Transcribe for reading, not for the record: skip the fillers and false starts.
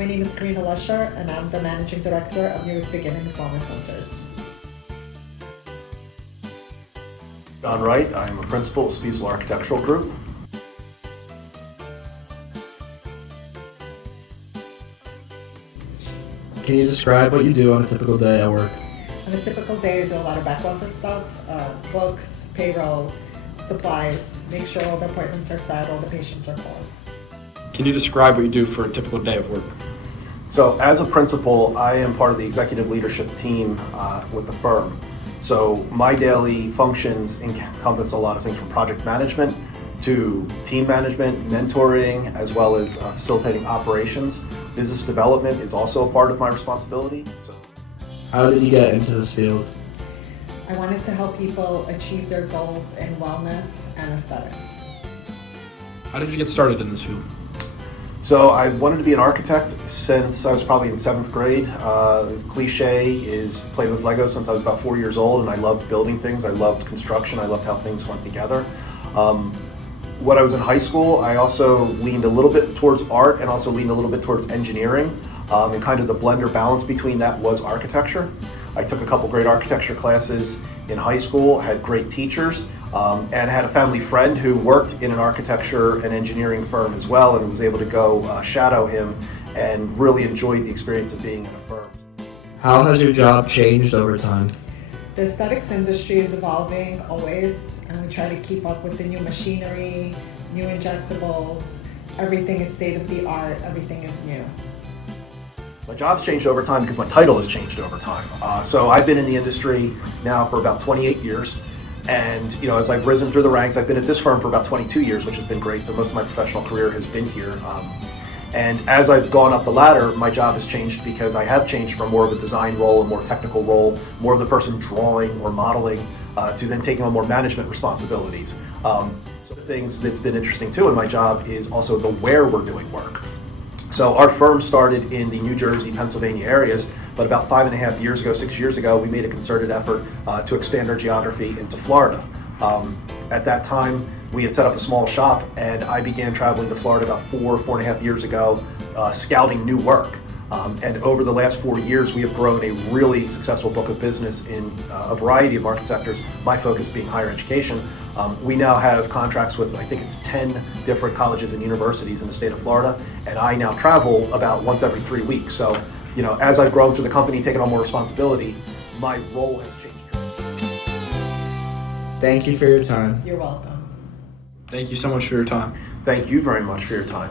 My name is Karina Lesher, and I'm the Managing Director of Newest Beginnings Wellness Centers. Don Wright, I'm a principal of Spiesel Architectural Group. Can you describe what you do on a typical day at work? On a typical day, I do a lot of back office stuff, books, payroll, supplies, make sure all the appointments are set, all the patients are called. Can you describe what you do for a typical day of work? So as a principal, I am part of the executive leadership team with the firm. So my daily functions encompass a lot of things from project management to team management, mentoring, as well as facilitating operations. Business development is also a part of my responsibility. How did you get into this field? I wanted to help people achieve their goals in wellness and aesthetics. How did you get started in this field? So I wanted to be an architect since I was probably in 7th grade. Cliche is played with Legos since I was about 4 years old, and I loved building things. I loved construction. I loved how things went together. When I was in high school, I also leaned a little bit towards art and also leaned a little bit towards engineering. And kind of the blend or balance between that was architecture. I took a couple great architecture classes in high school, had great teachers, and had a family friend who worked in an architecture and engineering firm as well, and was able to go shadow him and really enjoyed the experience of being in a firm. How has your job changed over time? The aesthetics industry is evolving always, and we try to keep up with the new machinery, new injectables. Everything is state of the art, everything is new. My job's changed over time because my title has changed over time. So I've been in the industry now for about 28 years. And as I've risen through the ranks, I've been at this firm for about 22 years, which has been great. So most of my professional career has been here. And as I've gone up the ladder, my job has changed because I have changed from more of a design role, a more technical role, more of the person drawing or modeling, to then taking on more management responsibilities. So the things that's been interesting too in my job is also the where we're doing work. So our firm started in the New Jersey, Pennsylvania areas, but about 5.5 years ago, 6 years ago, we made a concerted effort to expand our geography into Florida. At that time, we had set up a small shop, and I began traveling to Florida about 4.5 years ago, scouting new work. And over the last 4 years, we have grown a really successful book of business in a variety of market sectors, my focus being higher education. We now have contracts with, I think it's 10 different colleges and universities in the state of Florida, and I now travel about once every 3 weeks. So, as I've grown through the company, taken on more responsibility, my role has changed. Thank you for your time. You're welcome. Thank you so much for your time. Thank you very much for your time.